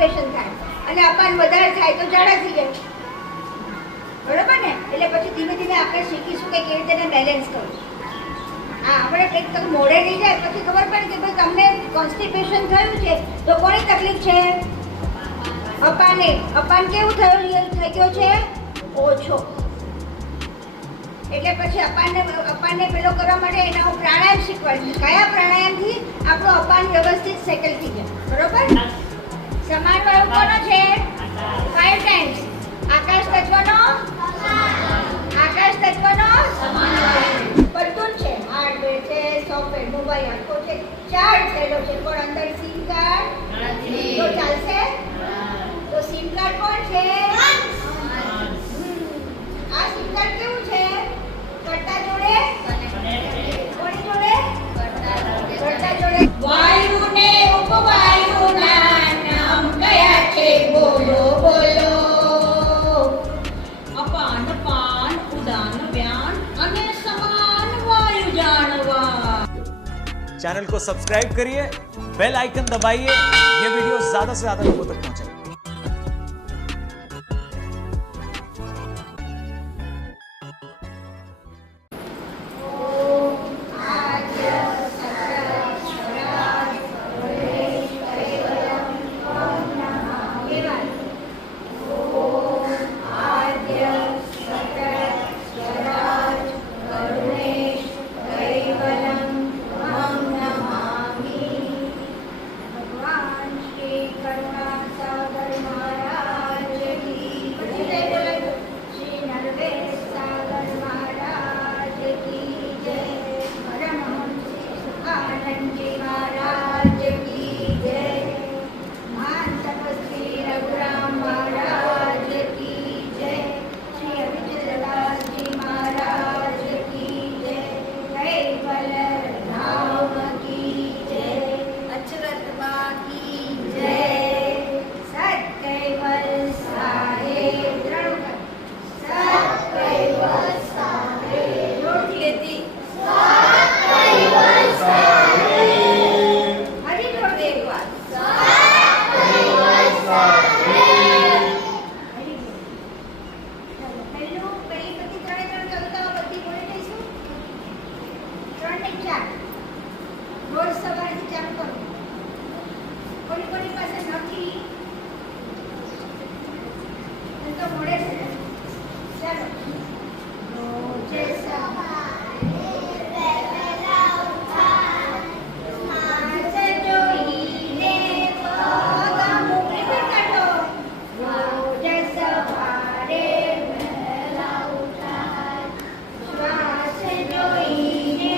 Constipation થાય અને અપાન વધારે થાય તો ઝાડા થઈ જાય, બરોબર ને? એટલે પછી ધીમે ધીમે આપણે શીખીશું કે કેવી રીતે બેલેન્સ કરવું. હા, આપણે કંઈક તો મોડે નહીં જાય પછી ખબર પડે કે ભાઈ તમને કોન્સ્ટિપેશન થયું છે તો કોની તકલીફ છે? અપાને. અપાન કેવું થઈ ગયો છે? ઓછો. એટલે પછી અપાનને પેલો કરવા માટે એના હું પ્રાણાયામ શીખવાડીશ. કયા પ્રાણાયામથી આપણું અપાન વ્યવસ્થિત સેટલ થઈ જાય, બરોબર? સમાન વાયુ કોનો છે? 5 ટાઈમ્સ. આકાશ તત્વનો સમાન વાયુ બધું છે. હાર્ડવેર છે, સોફ્ટવેર, મોબાઈલ આખો છે, ચાર્જ થયેલો છે, પણ અંદર સિમ કાર્ડ નથી. તો ચાલશે? તો સિમ કાર્ડ કોણ છે? આ સિમ કાર્ડ કેવું છે? કરતા જોડે કોની જોડે? કરતા જોડે. વાયુ ને ઉપવાયુના નામ કયા છે? બોલો બોલો. અપાન પાન ઉદાન વ્યાન અને સમાન વાયુ જાણવા. चैनल को सब्सक्राइब करिए, बेल आइकन दबाइए, ये वीडियो ज्यादा से ज्यादा लोगों तक पहुंचे. રોજ સવારથી ચાલુ કરો. કોની પાસે નથી તો મોડે છે. ચાલો. રોજ સવારે વહેલા ઉઠાય, જોઈને પગ મૂકી કાઢો. રોજ સવારે વહેલા ઉઠાય, શ્વાસ જોઈને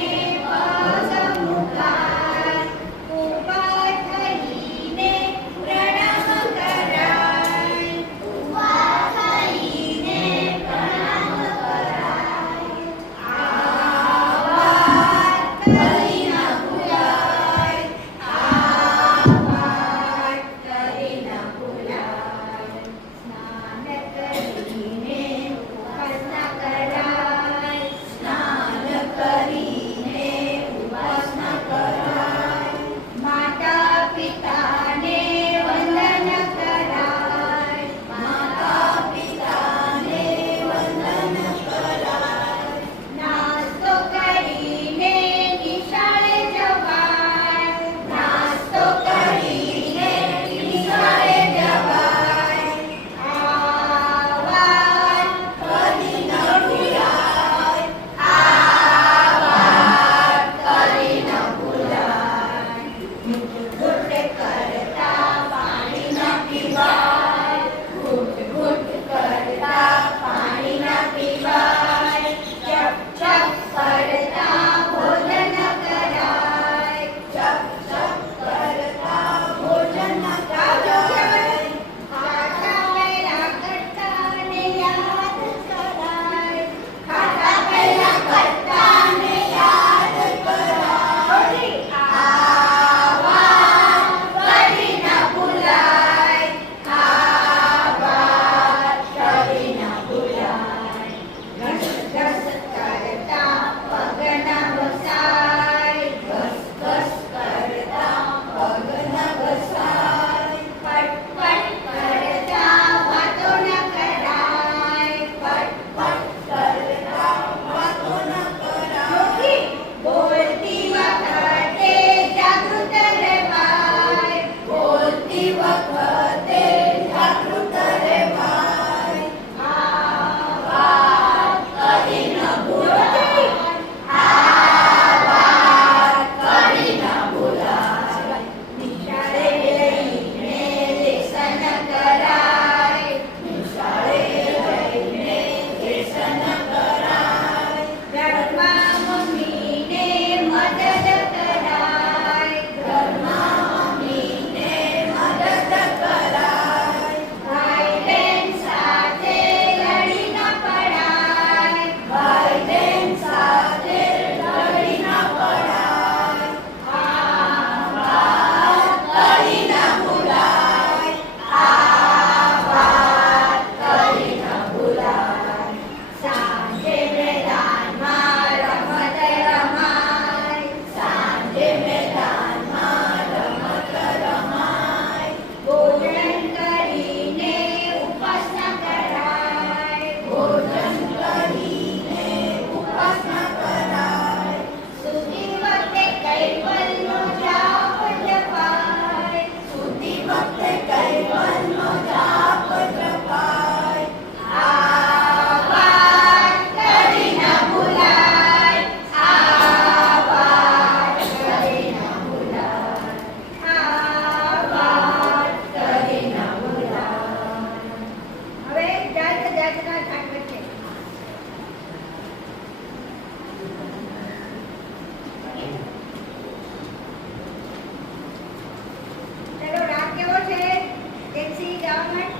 પગ મુકાય, ઊભા થઈને પ્રણામ કરાય. ઊભા થઈને જાતના જાનવર છે. ચલો રાગ કેવો છે? જેન્સી ગવર્નમેન્ટ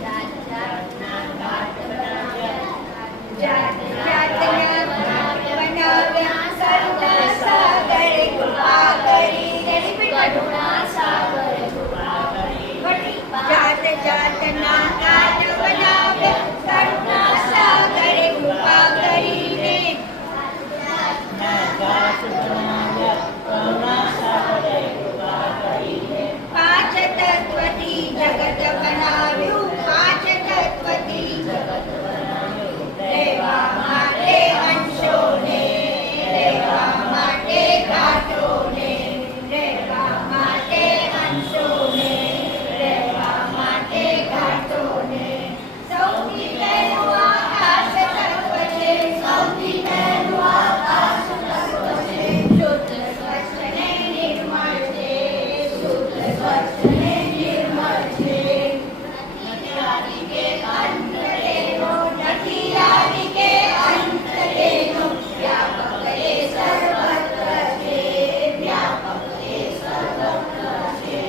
જાત જાતના ઘાટ બનાવ્યા કરુણા સાગરે કૃપા કરીને કરુણા સાગરે કૃપા કરીને જાત જાતના ઘાટ બનાવ્યા કરુણા સાગરે કૃપા કરીને પાંચ તત્વથી જગત બનાવ્યું પાંચ તત્વથી જગત રહેવા માટે અંશોને રહેવા માટે ઘાટોને રહેવા માટે અંશોને રહેવા માટે ઘાટોને સૌથી પહેલું આકાશ તત્વ છે સૌથી પહેલું આકાશ તત્વ છે શુદ્ધ સ્વચ્છ ને નિર્મળ છે શુદ્ધ સ્વચ્છ ને નિર્મળ છે નથી આદિ કે અંત તેનો નથી આદિ કે અંત તેનો વ્યાપક એ સર્વત્ર છે વ્યાપક એ સર્વત્ર છે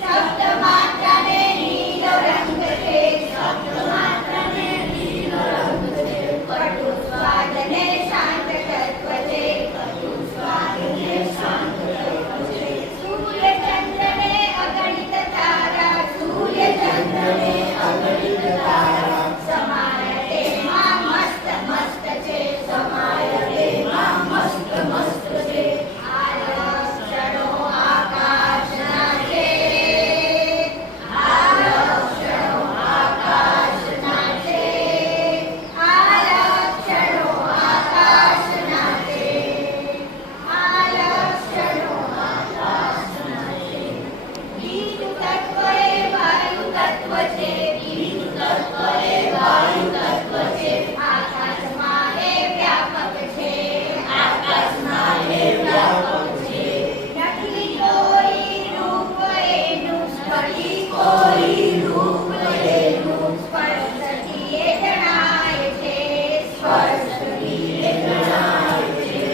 શબ્દ માત્ર ને નીલો રંગ છે શબ્દ માત્ર ને નીલો રંગ છે કટુ સ્વાદ ને શાંત તત્વ છે કટુ સ્વાદ ને શાંત તત્વ છે સૂર્ય ચંદ્ર ને અગણિત તારા સૂર્ય ચંદ્ર ને અગણિત તારા સમાય તેમાં મસ્ત મસ્ત છે સમાય તેમાં મસ્ત મસ્ત છે આ લક્ષણો આકાશના છે આ લક્ષણો આકાશના છે આ લક્ષણો આકાશના છે આ લક્ષણો આકાશના છે બીજું તત્વ એ વાયુ તત્વ છે બીજું તત્વ એ વાયુ તત્વ છે આકાશમાં એ વ્યાપક છે આકાશમાં એ વ્યાપક છે નથી કોઈ રૂપ એનું નથી કોઈ રૂપ એનું સ્પર્શથી એ જણાય છે સ્પર્શથી એ જણાય છે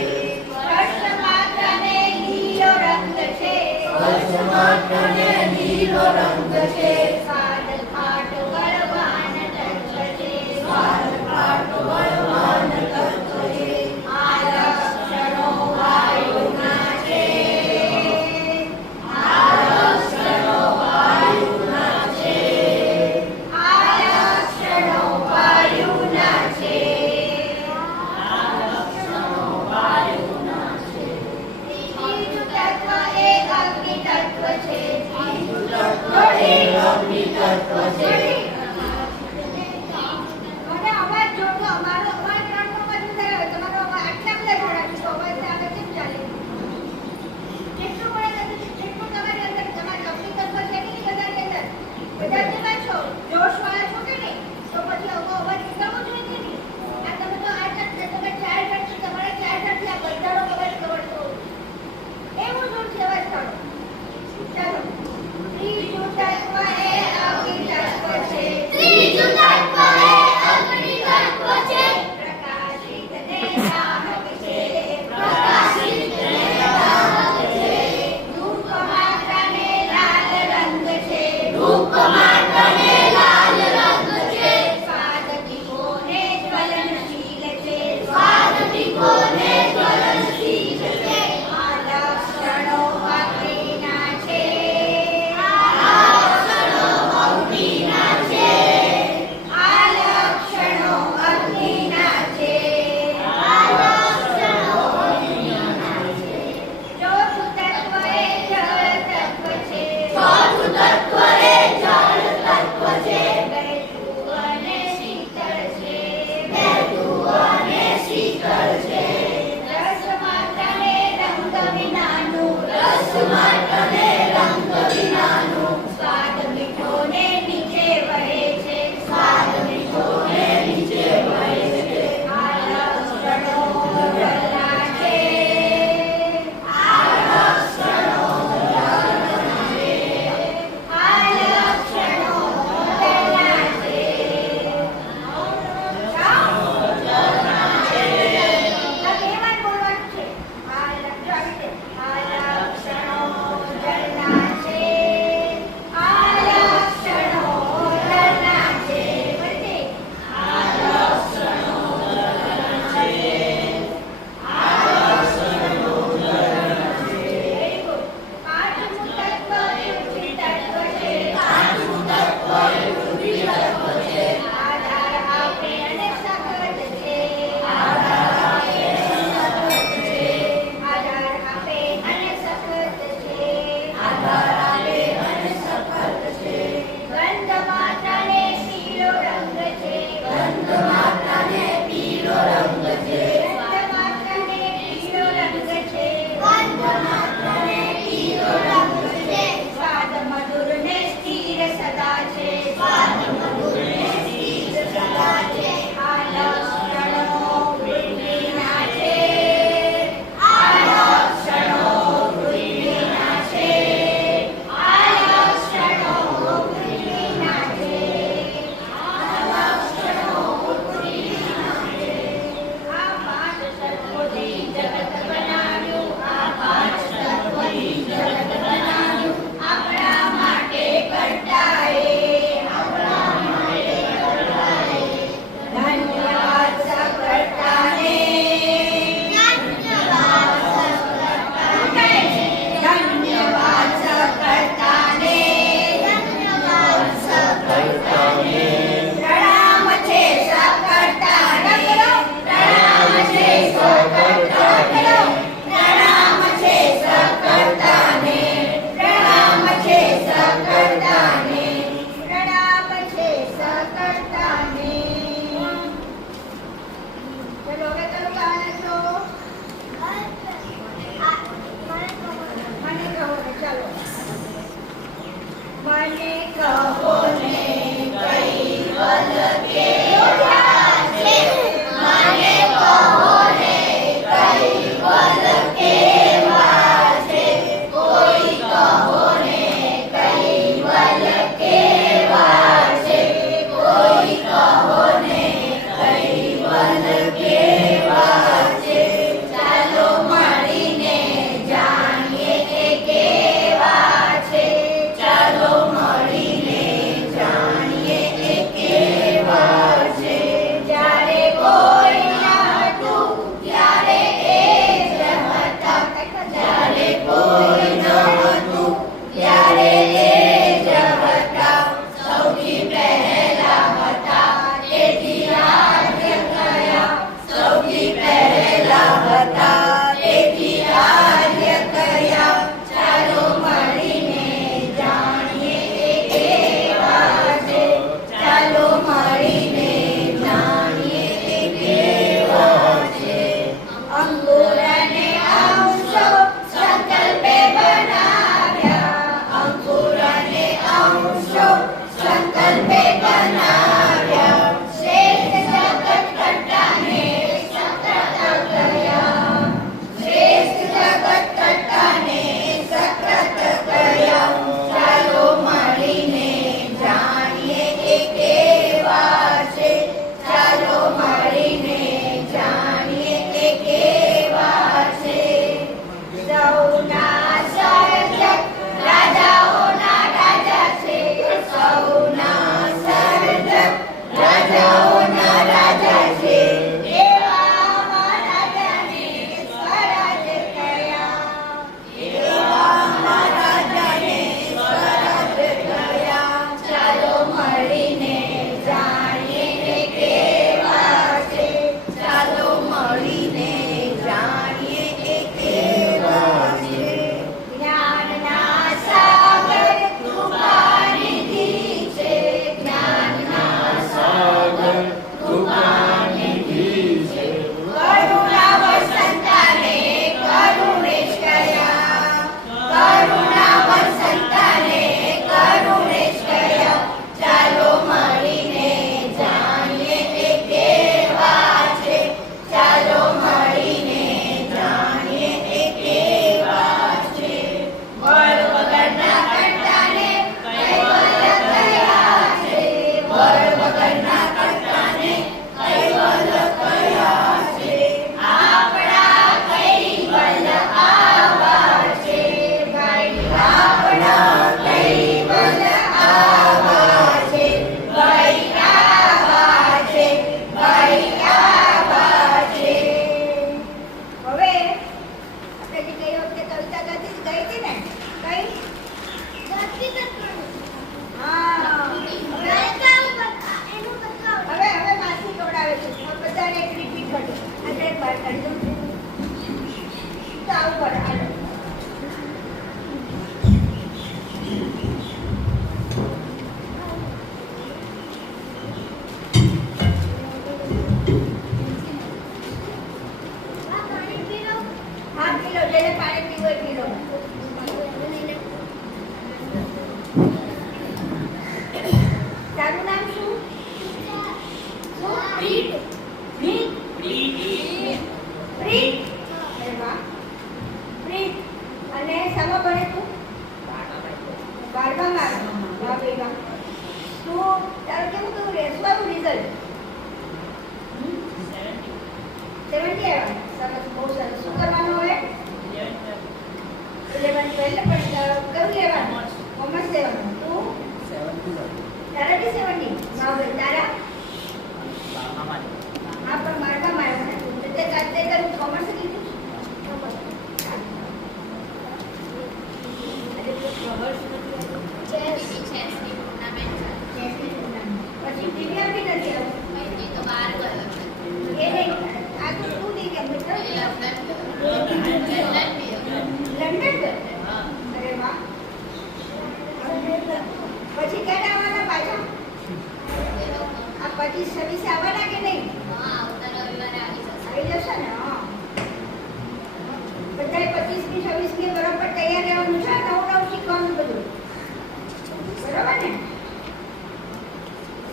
સ્પર્શ માત્ર ને લીલો રંગ છે સ્પર્શ માત્ર ને લીલો રંગ છે સ્વાદ ખાટ બળવાન તત્વ છે સ્વાદ ખાટ બળવાન તત્વ છે આ લક્ષણો વાયુના છે આ લક્ષણો વાયુના છે આ લક્ષણો વાયુના છે આ લક્ષણો વાયુના છે ત્રીજું તત્વ એ અગ્નિ તત્વ છે ત્રીજું તત્વ એ અગ્નિ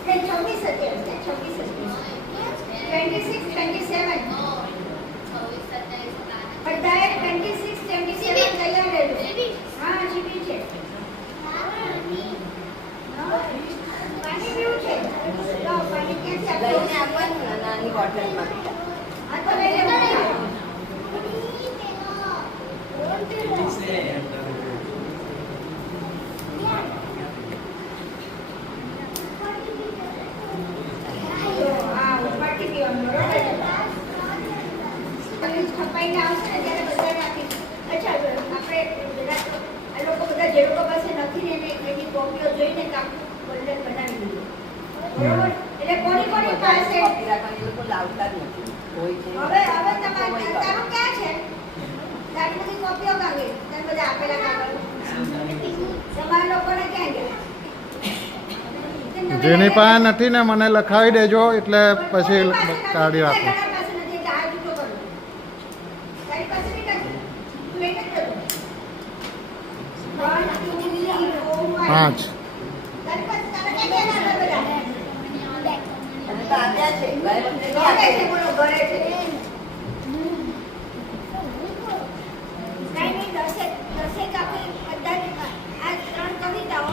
એટલે 26 અત્યારે છે, 26 26 27 બધાએ 26 27 તૈયાર રહેજો. હા જીબી છે. પાણી પીવું છે? લો, પાણી ક્યાંથી આપો? આ તો લઈ લેવું. હા, ઉપરથી પીવાનું, બરોબર છે. પછી ખપાઈને આવશે ને ત્યારે બધાને આપીશું. અચ્છા, આપણે બધા આ લોકો બધા જે લોકો પાસે નથી ને એની કોપીઓ જોઈને કામ બોલને બનાવી દીધું. બરોબર? એટલે કોની પાસે હવે તારું ક્યાં છે? તારી બધી કોપીઓ કાં ગઈ? તને બધા આપેલા કાગળ તમારા લોકોને ક્યાં ગયા? જેની પાસે નથી ને મને લખાવી દેજો એટલે પછી કાઢી રાખો. તારા પાસે નથી એટલે આ જૂઠો કરો. તારી પાસે બી નથી. તું લઈને જ જજો. 1 2 3 4 5 પાંચ. તારી પાસે તારા ક્યાં ગયા બધા? ઘરે છે, બોલો, ઘરે છે. કાંઈ નહીં, દસેક આપણે બધાને આ 3 કવિતાઓ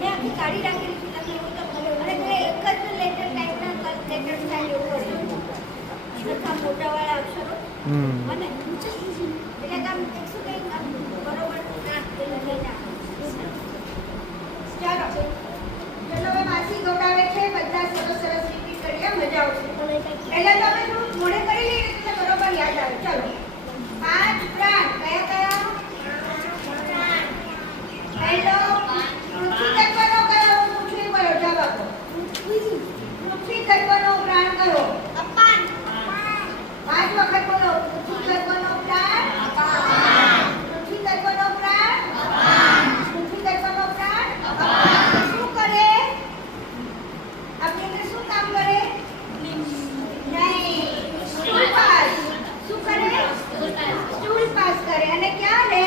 મેં આખી કાઢી રાખેલી છે. તમને એવું તો ખબર અને ઘરે એક જ લેટર ટાઈપના લેટર સ્ટાઇલ એવું કર્યું બધા મોટાવાળા અક્ષરો અને એટલે કામ શું કંઈ કામ બરોબર ચાલો હવે માસી ગૌડાવે છે. બધા સરસ રિપીટ કરીએ, મજા આવશે. પહેલા તો આપણે થોડું મોડે કરી લઈએ એટલે બરોબર યાદ આવે. ચાલો 5 પ્રાણ કયા કયા? પહેલો પૃથ્વી તત્વનો કયો? પૂછવી પડ્યો, જવાબ આપો. પૃથ્વી તત્વનો પ્રાણ કયો? અપાન. 5 વખત બોલો. પૃથ્વી તત્વનો પ્રાણ અપાન. પૃથ્વી તત્વનો પ્રાણ અપાન. પૃથ્વી તત્વનો પ્રાણ અપાન. શું કરે? આપણી અંદર શું કામ કરે? નહીં, સ્ટૂલ પાસ. શું કરે? સ્ટૂલ પાસ કરે. અને ક્યાં લે?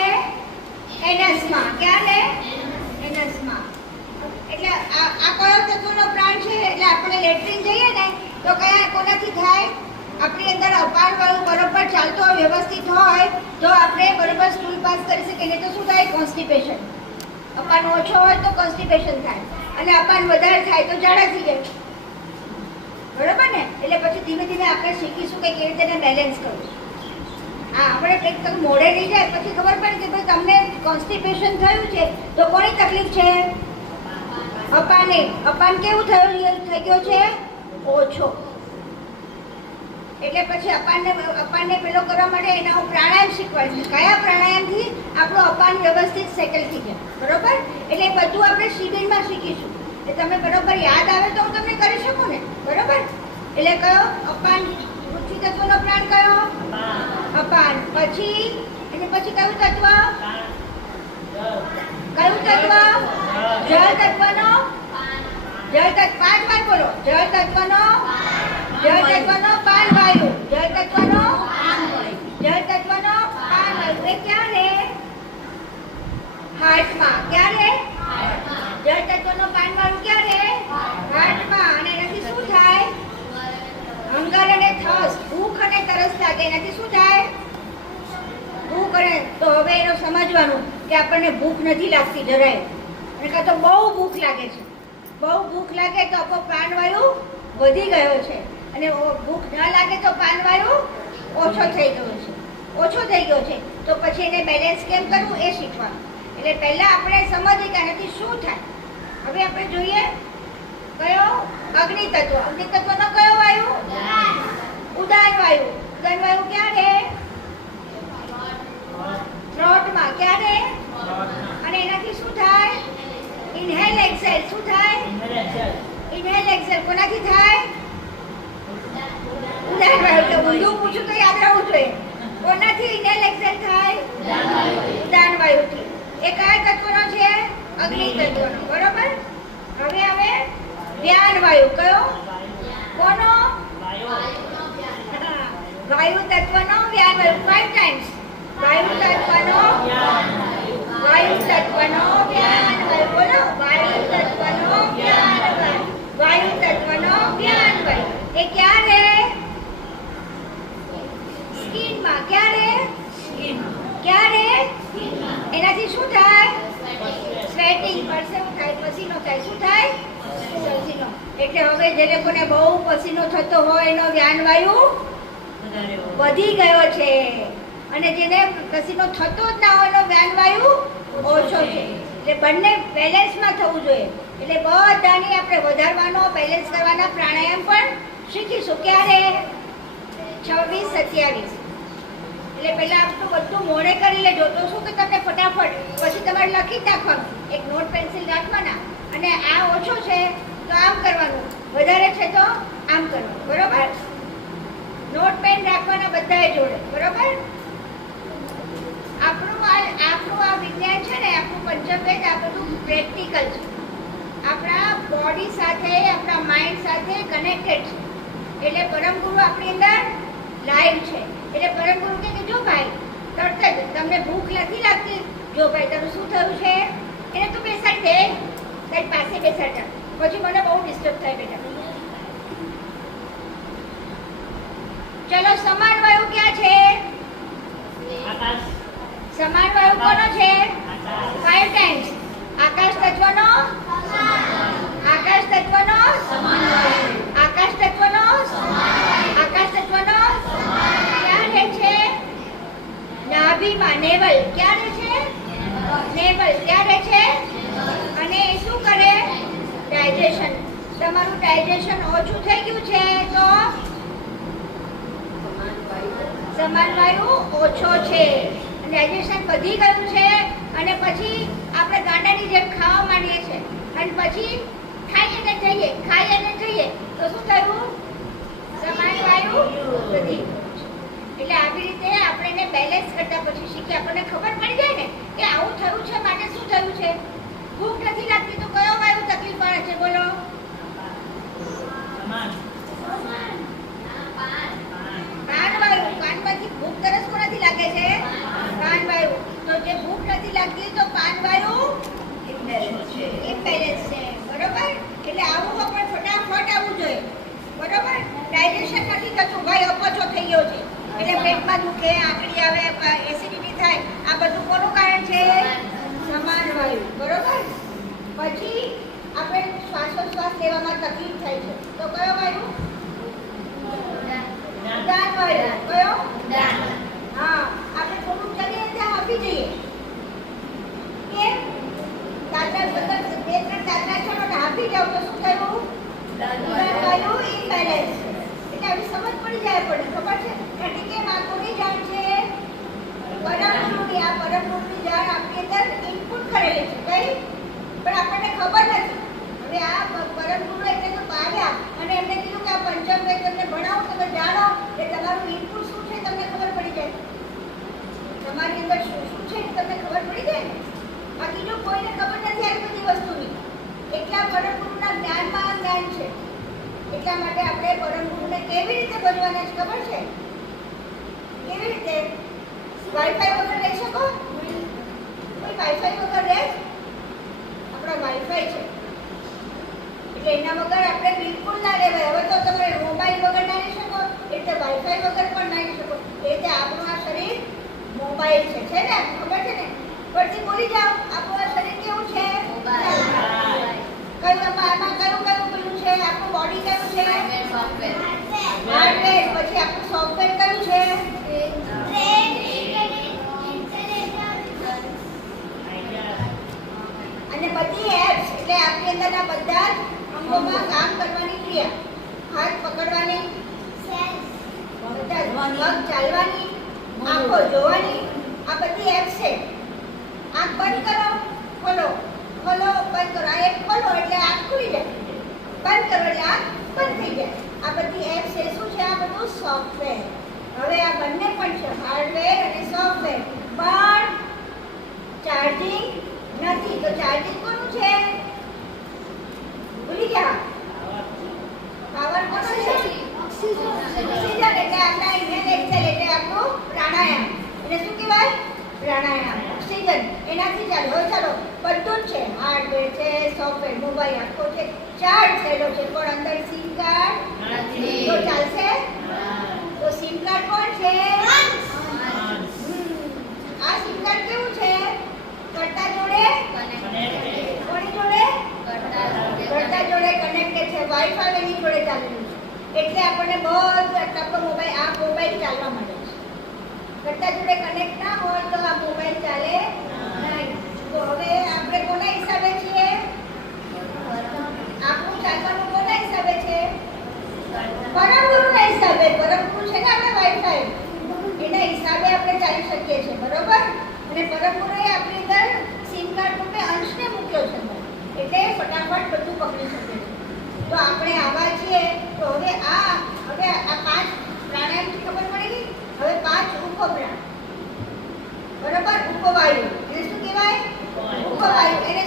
એનસમાં. ક્યાં લે? એનસમાં. એટલે આ કયો તત્વનો પ્રાણ છે? એટલે આપણે લેટ્રિન જઈએ ને તો કયા કોનાથી થાય? આપણી અંદર અપાન વાળું બરોબર ચાલતો હોય, વ્યવસ્થિત હોય તો આપણે બરોબર સ્ટૂલ પાસ કરી શકીએ. નહીં તો શું થાય? કોન્સ્ટિપેશન. અપાન ઓછો હોય તો કોન્સ્ટિપેશન થાય અને અપાન વધારે થાય તો ઝાડા થઈ જાય. બરોબર ને? એટલે પછી ધીમે ધીમે આપણે શીખીશું કે કેવી રીતે બેલેન્સ કરવું. હા, આપણે કંઈક મોડે નહીં જાય પછી ખબર પડે કે ભાઈ તમને કોન્સ્ટિપેશન થયું છે તો કોની તકલીફ છે? અપાને. અપાન કેવું થઈ ગયો છે? ઓછો. એટલે પછી અપાનને પેલો કરવા માટે એના હું પ્રાણાયામ શીખવાડીશ. કયા પ્રાણાયામથી આપણું અપાન વ્યવસ્થિત સેટલ થઈ જાય. બરોબર? એટલે એ બધું આપણે શિબિરમાં શીખીશું. એ તમે બરોબર યાદ આવે તો હું તમને કરી શકું ને. બરોબર? એટલે કયો? અપાન. પૃથ્વી તત્વનો પ્રાણ કયો? અપાન. પછી કયું તત્વ? કયું તત્વ? જળ તત્વનો. જળ તત્વ. 5 વાર બોલો. જળ તત્વનો પાન વાયુ. જળ તત્વનો પાન વાયુ. એ ક્યાં રે? હાર્ટમાં. ક્યાં રે? જળ તત્વનો પાન વાયુ ક્યાં રે? હાર્ટમાં. અને એનાથી શું થાય? હંગર અને થર્સ્ટ, ભૂખ અને તરસ લાગે. એનાથી શું થાય? ભૂખ. અને તો હવે એનું સમજવાનું કે આપણને ભૂખ નથી લાગતી જરાય અને કાં તો બહુ ભૂખ લાગે છે. બહુ ભૂખ લાગે તો આપણો પ્રાણવાયુ વધી ગયો છે અને ભૂખ ન લાગે તો પ્રાણવાયુ ઓછો થઈ ગયો છે. તો પછી એને બેલેન્સ કેમ કરવું એ શીખવાનું. એટલે પહેલા આપણે સમજીએ કે આનાથી શું થાય. હવે આપણે જોઈએ કયો? અગ્નિ તત્વ. અગ્નિ તત્વનો કયો વાયુ? ઉદાન વાયુ. ઉદાન વાયુ ક્યાં રહે? થ્રોટમાં. ક્યાં રહે? અને એનાથી શું થાય? Inhale exhale. શું થાય? Inhale Excel. કોનાથી થાય? ઉદાન વાયુ. તો ઊંધું પૂછું તો યાદ રહેવું જોઈએ. કોનાથી ઇન્હેલ એક્સેલ થાય? ઉદાન વાયુથી. એ કયા તત્વનો છે? અગ્નિ તત્વનો. બરોબર? હવે વ્યાન વાયુ. કયો? કોનો? વાયુ તત્વનો વ્યાન વાયુ. 5 ટાઈમ્સ. વાયુ તત્વનો વ્યાન વાયુ. બોલો. વાયુ તત્વનો વ્યાન વાયુ. વાયુ તત્વ જે લોકોને બહુ પસીનો થતો હોય એનો વ્યાનવાયુ વધારે હોય. વધી ગયો છે અને જેને પસીનો થતો જ ના હોય એનો વ્યાનવાયુ ઓછો છે. એટલે બંને બેલેન્સમાં થવું જોઈએ. એટલે બધાની આપણે વધારવાનો બેલેન્સ કરવાના પ્રાણાયામ પણ શીખીશું. ક્યારે? 26-27. એટલે પહેલા આપણું બધું મોડે કરી લેજો તો શું કે તમને ફટાફટ પછી તમારે લખી જ નાખવાનું. એક નોટ પેન્સિલ રાખવાના અને આ ઓછો છે તો આમ કરવાનું, વધારે છે તો આમ કરવાનું. બરોબર? નોટ પેન રાખવાના બધાએ જોડે. બરોબર? આપણું આ વિજ્ઞાન છે ને, આપણું પંચમવેદ આ બધું પ્રેક્ટિકલ છે. આપણા બોડી સાથે આપણા માઇન્ડ સાથે કનેક્ટેડ છે. એટલે પરમ ગુરુ આપણી અંદર લાઈવ છે. એટલે પરમ ગુરુ કહે કે જો ભાઈ તરત જ તમને ભૂખ નથી લાગતી, જો ભાઈ તારું શું થયું છે એને તું બેસાડ દે, તારી પાસે બેસાડ જા. પછી મને બહુ ડિસ્ટર્બ થાય બેટા. ચલો, સમાન વાયુ ક્યાં છે? આકાશ. સમાન વાયુ કોનો છે? આકાશ. 5 ટાઈમ્સ. આકાશ તત્વનો આકાશ તત્વનો આકાશ તત્વનો આકાશ તત્વનો ક્યાં રહે છે? નાભીમાં. નેવલ. ક્યાં રહે છે? નેવલ. ક્યાં રહે છે? અને એ શું કરે? ડાયજેશન. તમારું ડાયજેશન ઓછું થઈ ગયું છે તો સમાન વાયુ ઓછો છે. ડાયજેશન વધી ગયું છે અને પછી આપણે ગાંડાની જેમ ખાવા માંડીએ છીએ અને પછી ખાઈએ ને જઈએ તો શું થયું? સમાન વાયુ વધી ગયું છે. એટલે આવી રીતે આપણે એને બેલેન્સ કરતા પછી શીખી આપણને ખબર પડી જાય ને કે આવું થયું છે માટે શું થયું છે. ભૂખ નથી લાગતી તો કયો વાયુ તકલીફ પડે છે? બોલો. સમાન. પ્રાણવાયુ. કાનમાંથી ભૂખ તરસ કોનાથી લાગે છે? પ્રાણવાયુ. તો જે ભૂખ નથી લાગતી તો પ્રાણવાયુ ઇમ્બેલેન્સ છે. બરોબર? એટલે આવું આપણે ફટાફટ આવવું જોઈએ. બરોબર? ડાયજેશન નથી થતું, ભાઈ અપચો થઈ ગયો છે એટલે પેટમાં દુખે, આંકડી આવે, એસિડિટી થાય. આ બધું કોનું કારણ છે? સમાન વાયુ. બરોબર? પછી આપણે શ્વાસોશ્વાસ લેવામાં તકલીફ થાય છે તો કયો વાયુ? ઉદાન વાયુ. કયો? હા. આપણે થોડુંક ચલીએ ત્યાં આપી જઈએ. કેમ? દાદા બધા 2-3 દાદા ચલો ને આપી જાવ તો શું થયું? ઉદાન વાયુ ઇમ્બેલેન્સ છે. એટલે આવી સમજ પડી જાય આપણને. ખબર છે? એટલે કેમ આ કોની જાણ છે? પરમ ગુરુની. આ પરમ ગુરુની જાણ આપણી અંદર ઇનપુટ કરેલી છે. કઈ? પણ આપણને ખબર નથી. હવે આ પરમ ગુરુ એટલે તો આવ્યા અને એમને કીધું કે આ પંચમવેદ તમને ભણાવો તમે જાણો કે તમારું ઇનપુટ શું છે તમને ખબર પડી જાય. તમારી અંદર શું છે એ તમને ખબર પડી જાય ને. બાકી જો કોઈને ખબર નથી આવી બધી વસ્તુની, એટલા પરમ ગુરુના જ્ઞાનમાં જ્ઞાન છે. એટલા માટે આપણે પરમ ગુરુને કેવી રીતે ભજવાના છે ખબર છે? કેવી રીતે? વાઈફાઈ વગર રહી શકો? કોઈ વાઈફાઈ વગર રહે? આપણા વાઈફાઈ છે એટલે એના વગર આપણે બિલકુલ ના રહેવાય. હવે તો તમે મોબાઈલ વગર ના રહી શકો એટલે વાઈફાઈ વગર પણ ના રહી શકો. એ રીતે આપણું આ શરીર મોબાઈલ છે ને? ખબર છે ને? પરથી બોલી જાઓ, આપણું આ શરીર કેવું છે? કયું આમાં કયું પેલું છે? આપણું બોડી કયું છે? હાર્ડવેર. પછી આપણું સોફ્ટવેર કયું છે? અને બધી એપ્સ એટલે આપણી અંદરના બધા જ અંગોમાં કામ કરવાની ક્રિયા. હાથ પકડવાની, બધા પગ ચાલવાની, આંખો જોવાની, આ બધી એપ્સ છે. આંખ બંધ કરો, ખોલો, ખોલો, બંધ કરો. આ એક ખોલો એટલે આંખ ખુલી જાય, બંધ કરો એટલે આંખ બંધ થઈ જાય. આ બધી એપ્સ છે. શું છે? આ બધું સોફ્ટવેર. હવે આ બંને પણ છે, હાર્ડવેર અને સોફ્ટવેર. પણ ચાર્જિંગ નથી. તો ચાર્જિંગ કોનું છે? ભૂલી ગયા? પાવર કોનો છે? ઓક્સિજન. એટલે આપણા ઇન્હેલ એક્સેલ એટલે આપણું પ્રાણાયામ. એટલે શું કહેવાય? પ્રાણાયામ. ઓક્સિજન એનાથી ચાલો. હવે ચાલો, બધું જ છે. હાર્ડવેર છે, સોફ્ટવેર, મોબાઈલ આખો છે, ચાર્જ થયેલો છે પણ અંદર સિમ કાર્ડ નથી. તો ચાલશે? તો સિમ કાર્ડ કોણ છે? આ સિમ કાર્ડ કેવું છે? કરતા જોડે કોની જોડે? કરતા જોડે કનેક્ટેડ છે. વાઈફાઈ એની જોડે આપણને બધું આપણો મોબાઈલ ચાલવા માંડે છે. કરતા જોડે કનેક્ટ ના હોય તો આ મોબાઈલ ચાલે નહીં. તો હવે આપણે કોના હિસાબે છીએ? આપણું ચાલવાનું કોના હિસાબે છે? પરમ ગુરુના હિસાબે. પરમ ગુરુ છે ને આપણે વાઈફાઈ એના હિસાબે આપણે ચાલી શકીએ છીએ, બરોબર? અને પરમ ગુરુએ આપણી અંદર સિમ કાર્ડ રૂપે અંશને મૂક્યો છે એટલે ફટાફટ બધું પકડી શકે છે. તો આપણે આવા છીએ તો હવે આ 5 પ્રાણાયામથી ખબર પડી ગઈ. હવે 5 ઉપપ્રાણ, બરોબર? ઉપવાયુ એને શું કહેવાય? ઉપવાયુ. એને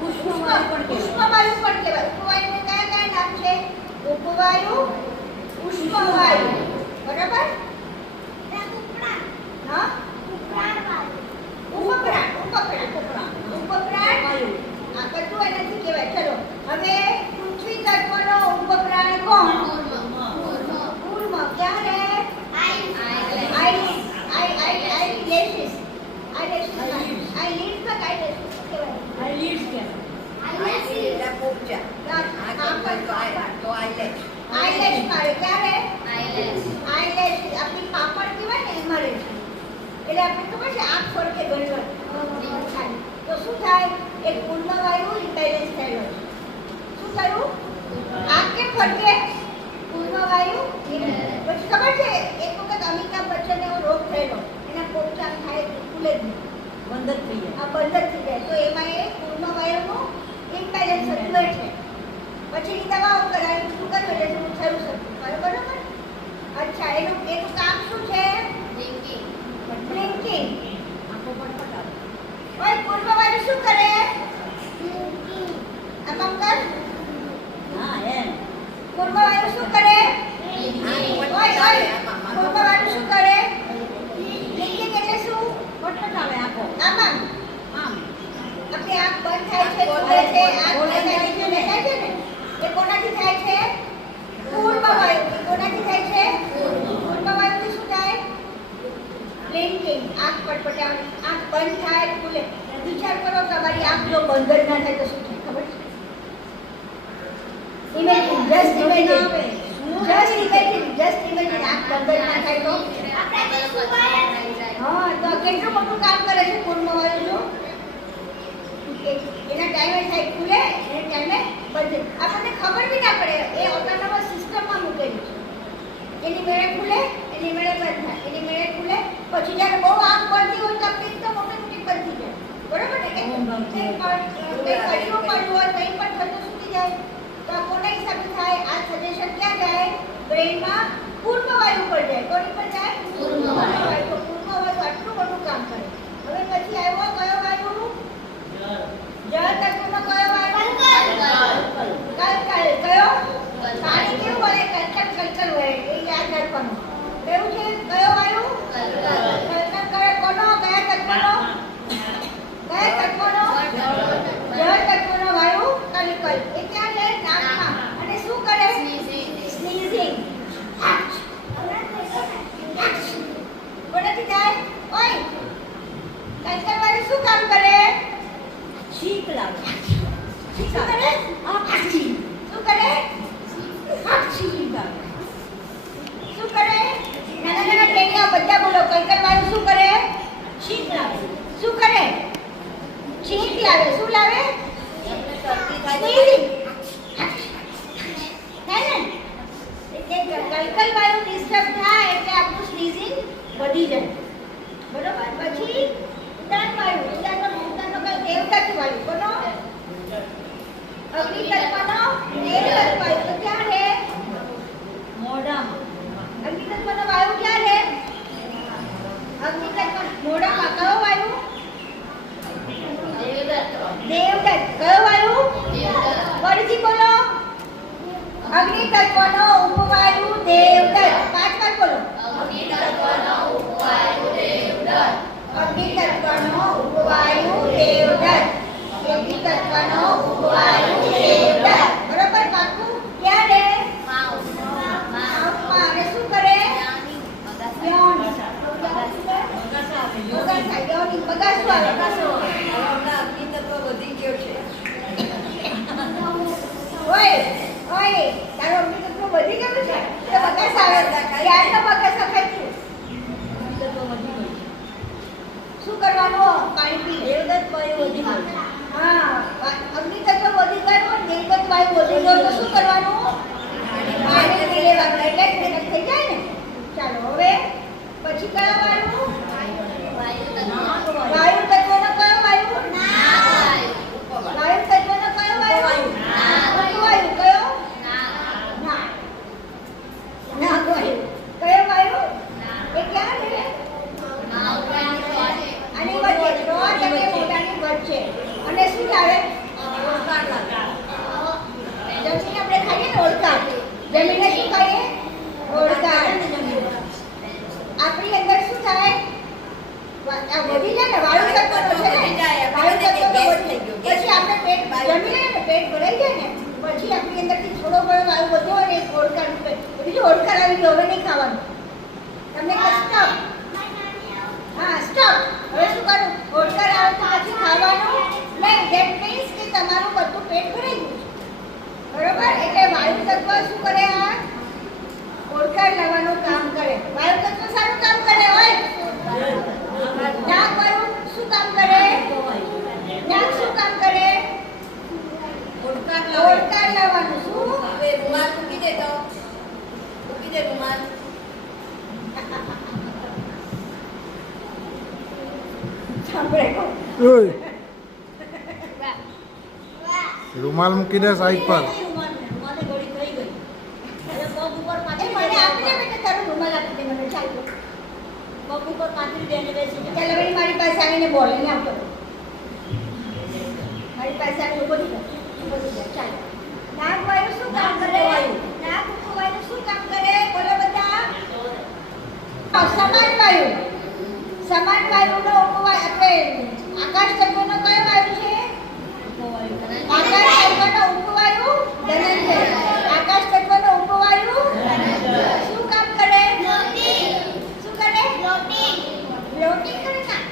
પુષ્પવાયુ પણ કહેવાય. ઉપવાયુને કયા કયા નામ છે? ઉપવાયુ, પુષ્પવાયુ, બરોબર? હા, ઉપપ્રાણ. આ બધું એનાથી કહેવાય. ચલો હવે પૃથ્વી તત્વનો ઉપપ્રાણ કોણ? કુર્મ. ક્યારે? આઈલેશિસ. આઈલેશ મારે ક્યારે? આઈલેશ આપણી પાપડ કહેવાય ને એમાં રહે છે. એટલે આપણે ખબર છે આંખ ફરકે ઘણી થાય તો શું થાય? એક પૂર્ણવાયુ ઇમ્બેલેન્સ થયેલો છે. શું થયું? આંખ કેમ ફરકે? પૂર્ણવાયુ. પછી ખબર છે એક વખત અમિતાભ બચ્ચનને એવો રોગ થયેલો, એના પોપચાં થાય ખુલે જ નહીં, બંધ જ થઈ જાય. તો એમાં એ પૂર્ણવાયુનું ઇમ્બેલેન્સ થયું છે. પછીની દવાઓ કરાવી, શું કર્યું એટલે શું થયું છે, બરોબર? અચ્છા, એનું કામ શું છે? બ્લિંકિંગ. ઓય પૂર્વવાયુ શું કરે? આમ કર. પૂર્વવાયુ શું કરે? પૂર્વવાયુ શું કરે? બ્લિંકિંગ એટલે શું? આમ આપણી આંખ બંધ થાય છે, ખુલે છે, આંખ બંધ થાય છે, બેઠા છે ને એ કોનાથી થાય છે? પૂર્વવાયુ. કોનાથી થાય છે? પૂર્વવાયુથી શું થાય? બ્લિંકિંગ. આંખ પટપટાવવાની, આંખ બંધ થાય, ખુલે. વિચાર કરો તમારી આંખ જો બંધ જ ના થાય તો શું થાય ખબર છે? ઇમેજિન, જસ્ટ ઇમેજિન આંખ બંધ જ ના થાય તો હા, તો કેટલું મોટું કામ કરે છે પૂર્ણવાયુનું. એના ટાઈમે થાય ખુલે, એના ટાઈમે બંધ. આપણને ખબર બી ના પડે, એ ઓટોનોમસ સિસ્ટમમાં મૂકેલું છે. એની મેળે ખુલે, એની મેળે બંધ થાય, એની મેળે ખુલે. પછી જ્યારે બહુ આંખ બનતી હોય તો આપણે એકદમ ઓટોમેટિક બંધ થઈ જાય, બરોબર ને? કંઈ કચરું પડ્યું હોય કંઈ પણ થતું સુધી જાય તો આ કોના હિસાબે થાય? આ સજેશન ક્યાં જાય? બ્રેઇનમાં પૂર્વવાયુ પર જાય. કોની પર જાય? પૂર્વવાયુ. તો પૂર્વવાયુ આટલું બધું કામ કરે. હવે પછી આવ્યો કયો વાયુ? જળ તત્વનો કયો વાયુ? કલકલ. કયો? પાણી કેવું હોય? કલકલ હોય. એ યાદ રાખવાનું. કેવું છે? કયો વાયુ? કલકલ કરે. કોનો? કયા તત્વનો? જળ તત્વનો વાયુ કલકલ. એ ક્યાં છે? નાકમાં. અને શું કરે? સ્નીઝિંગ. કોનાથી જાય? ઓય કલકલ વાયુ શું કામ કરે? છીંક લાવે. શું કરે? શું કરે? શું કરે? નાના ટેણીઓ બધા બોલો. કલકલ વાયુ શું કરે? છીંક લાવે. શું કરે? છીંક લાવે. શું લાવે? સ્નીઝિંગ. થાય ને? એટલે કલકલ વાયુ ડિસ્ટર્બ થાય એટલે આપણું સ્નીઝિંગ વધી જાય, બરોબર? પછી ઉદાન વાયુ. ઉદાનનો દેવદત્ત વાયુ. કોનો? અગ્નિ તત્વનો દેવદત્ત વાયુ. તો ક્યાં રહે? મોઢામાં. અગ્નિ તત્વનો વાયુ ક્યાં રહે? અગ્નિ તત્વ મોઢામાં. કયો વાયુ? દેવદત્ત. કયો વાયુ? ફરીથી બોલો. અગ્નિ તત્વનો ઉપવાયુ દેવદત્ત. 5 વાર બોલો. અગ્નિ તત્વનો ઉપવાયુ દેવદત્ત. અગ્નિ તત્વનો ઉપવાયુ દેવદત્ત. અગ્નિ તત્વનો ઉપવાયુ દેવદત્ત. બરોબર? પાકું? ક્યાં રહે? માઉથમાં. અને શું કરે? યૌન. બગાસું આવે. અગ્નિ તત્વ વધી ગયો છે. ઓય તારો અગ્નિ તત્વ વધી વધી ગયું. હા અગ્નિ તત્વ વધી ગયું નિર્ગત વાયુ વધી ગયો તો શું કરવાનું પાણી પી લેવાનું એટલે ઠંડક થઈ જાય ને ચાલો હવે પછી કયો વાયુ વાયુ તત્વનો કયો વાયુ વાયુ તત્વનો કયો વાયુ ઉપવાયુ કયો ના વાયુ કયો વાયુ એ ક્યાં છે આની વચ્ચે શ્વાસ અને મોઢાની વચ્ચે અને શું લાવે જમીન આપણે ખાઈએ ને ઓળકાર જમીને શું ખાઈએ ઓળકાર આપણી અંદર શું થાય આ વધી જાય ને વાયુ તત્વનો છે ને વાયુ તત્વનો વધી પછી આપણે પેટ જમી લઈએ ને પેટ ભરાઈ જાય ને પછી આપણી અંદરથી થોડો ઘણો વાયુ વધ્યો હોય ને એક ઓળકાર બીજું ઓળકાર આવી ગયો હવે નહીં ખાવાનું તમને સ્ટોપ હા સ્ટોપ હવે શું કરું ઓળકાર આવે તો પછી ખાવાનું નહીં ધેટ મીન્સ કે તમારું બધું પેટ ભરાઈ ગયું બરોબર એટલે વાયુ તત્વ શું કરે આ ઓળકાર લાવવાનું કામ કરે વાયુ તત્વ સારું કામ કરે હોય નાક વાયુ શું કામ કરે નાક શું કામ કરે ઓળકાર લાવવાનું શું હવે રૂમાલ મૂકી દે તો મૂકી દે રૂમાલ. સાંભળે કો ઓય રૂમાલ મૂકી દે સાઈડ પર એ મને આપી દે બેટા તારું રૂમાલ આપી દે મને ચાલો ચાલો હવે મારી પાસે આવીને બોલ એને આપો મારી પાસે આવીને ઉભો થઈ જા ચાલો નાક વાયુ શું કામ કરે નાક વાયુ શું કામ કરે બોલો બધા સમાન વાયુનો ઉપવાયુ આપણે આકાશ તત્વનો કયો વાયુ છે આકાશ તત્વનો ઉપવાયુ ધનંજય આકાશ તત્વનો ઉપવાયુ શું કામ કરે શું કરે ફ્લોટિંગ કરે ના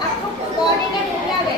આખું બોડીને ડુલાવે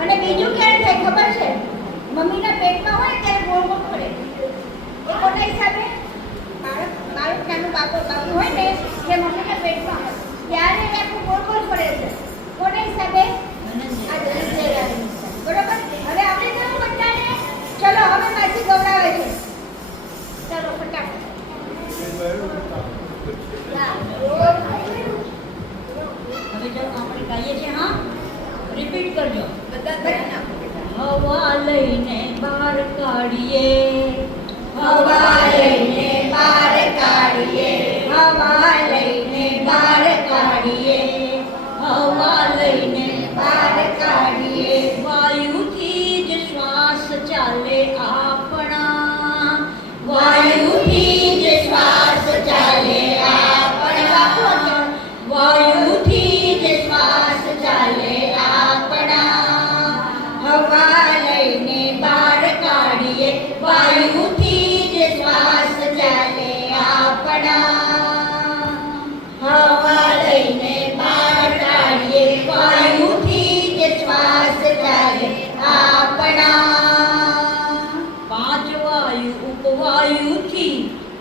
અને બીજું ક્યારે થાય ખબર છે મમ્મીના પેટમાં હોય ત્યારે ગોળ ગોળ ફરે એ કોના હિસાબે બાળક નાનું બાબુ હોય ને કે મમ્મીના પેટમાં હોય ત્યારે એ આખું ગોળ ગોળ ફરે છે કોના હિસાબે આ ધનંજય બરોબર હવે આપણે કયું બધાને ચલો હવે માસી ગવડાવે છે ચાલો ફટાફટ હવે જો આપણે ગાઈએ છીએ હા રિપીટ કરજો બધા ધ્યાન આપો બેટા. હવા લઈને બહાર કાઢીએ હવા લઈને બહાર કાઢીએ હવા લઈને બહાર કાઢીએ હવા લઈને બહાર કાઢીએ વાયુથી જ શ્વાસ ચાલે આપણા વાયુથી જ શ્વાસ ચાલે આપણા વાયુથી જ શ્વાસ ચાલે આપણા હવા લઈને બહાર કાઢીએ વાયુથી જ શ્વાસ ચાલે આપણા હવા લઈને બહાર કાઢીએ વાયુથી જ શ્વાસ ચાલે આપણા પાંચ વાયુ ઉપવાયુથી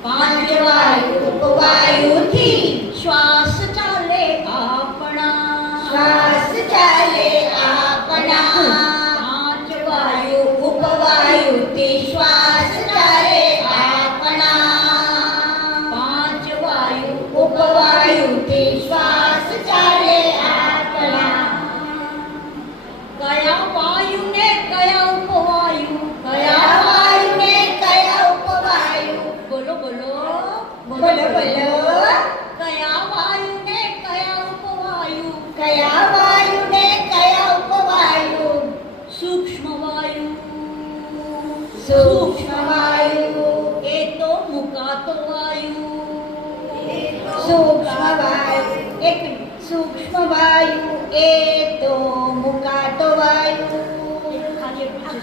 પાંચ વાયુ ઉપવાયુથી શ્વાસ ચાલે આપણા શ્વાસ ચાલે આપણા પાંચ વાયુ ઉપવાયુથી શ્વાસ ચાલે આપણા પાંચ વાયુ ઉપવાયુથી શ્વાસ ચાલે આપણા કયા વાયુને કયા ઉપવાયુ કયા વાયુને કયા ઉપવાયુ બોલો બોલો બોલો બોલો કયા વાયુને કયા ઉપવાયુ કયા વાયુને કયા ઉપવાયુ સૂક્ષ્મ વાયુ વાયુ એ તો મુકાતો વાયુ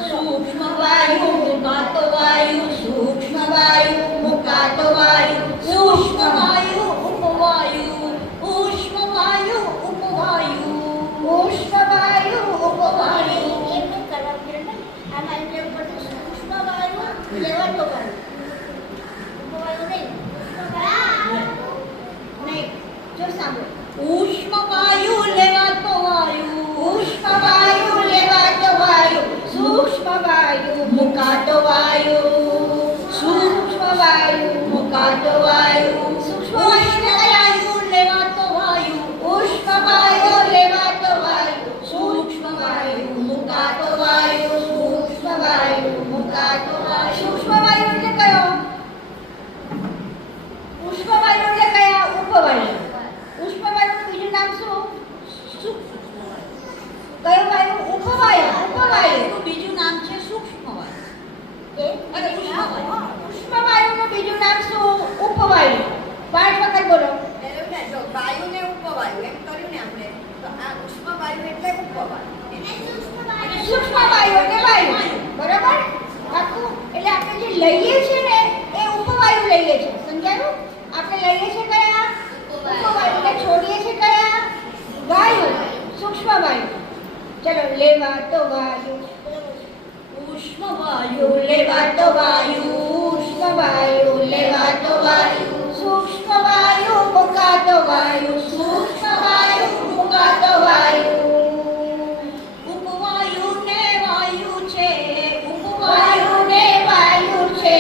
સૂક્ષ્મ વાયુ મુકાતો વાયુ સૂક્ષ્મ વાયુ મુકાતો વાયુ સૂક્ષ્મ વાયુ ઉપવાયુ ઉષ્મ વાયુ ઉપવાયુ ઉષ્મ વાયુ ઉપવાયુ એમ નહીં કરવા જોઈએ ને. આમાં એમ કેવું પડશે સૂક્ષ્મ વાયુ લેવાતો વાયુ ઉપવાયુ નહીં નહીં જો સાંભળો ઉષ્મ વાયુ લેવાતો વાયુ ઉષ્મ વાયુ લેવાતો વાયુ સૂક્ષ્મ વાયુ મુકાતો વાયુ સૂક્ષ્મ વાયુ મુકાતો વાયુ સૂક્ષ્મ વાયુ લેવાતો વાયુ ઉષ્મ વાયુ લેવાતો વાયુ સૂક્ષ્મ વાયુ મુકાતો વાયુ સૂક્ષ્મ વાયુ મુકાતો વાયુ સૂક્ષ્મ વાયુ એટલે કયો ઉષ્મ વાયુ એટલે કયા ઉપવાયુ ઉષ્મ વાયુનું બીજું નામ શું કયો વાયુ ઉપવાયુ ઉપવાયુ એનું બીજું નામ છે સૂક્ષ્મ વાયુ અરે ઉષ્મ વાયુ ઉષ્મ વાયુનું બીજું નામ શું ઉપવાયુ 5 વખત બોલો પેલું ને જો વાયુને ઉપવાયુ એમ કર્યું ને આપણે તો આ ઉષ્મ વાયુ એટલે ઉપવાયુ સૂક્ષ્મ વાયુ એટલે વાયુ બરાબર આખું એટલે આપણે જે લઈએ છે ને એ ઉપવાયુ લઈએ છે સમજાયું આપણે લઈએ છે કયા ઉપવાયુ એટલે છોડીએ છે કયા વાયુ સૂક્ષ્મ વાયુ ચલો લેવાતો વાયુ ઉષ્મ વાયુ લેવાતો વાયુ ઉષ્મ વાયુ લેવાતો વાયુ સૂક્ષ્મ વાયુ મુકાતો વાયુ સૂક્ષ્મ વાયુ મુકાતો વાયુ ઉપવાયુ ને વાયુ છે વાયુ ને વાયુ છે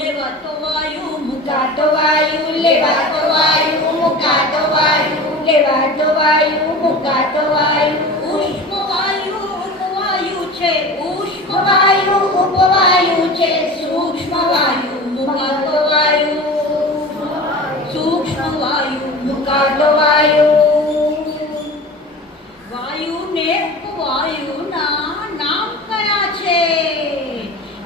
લેવાતો વાયુ મુકાતો વાયુ લેવાતો વાયુ મુકાતો વાયુ લેવાતો વાયુ મુકાતો વાયુ ઉષ્મ વાયુ ઉપવાયુ છે ઉષ્મ વાયુ ઉપવાયુ છે સૂક્ષ્મ વાયુ મુકાતો વાયુ સૂક્ષ્મ વાયુ મુકાતો વાયુ વાયુ ને ઉપવાયુ ના નામ કયા છે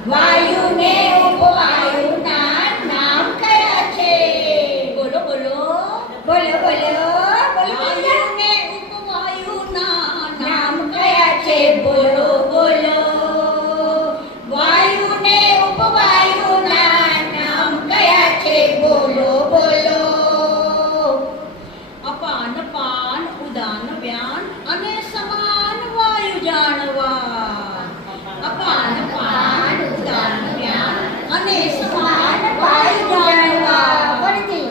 વાયુ ને ઉપવાયુ ના નામ કયા છે બોલો બોલો બોલો બોલો બોલો વાયુ ને ઉપવાયુ ના નામ કયા છે બોલો બોલો વાયુ ને ઉપવાયુ ના નામ કયા છે બોલો બોલો અપાન પાન ઉદાન વ્યાન અને સમાન વાયુ જાણવા અપાન પાન ઉદાન વ્યાન અને સમાન વાયુ જાણવા ફરીથી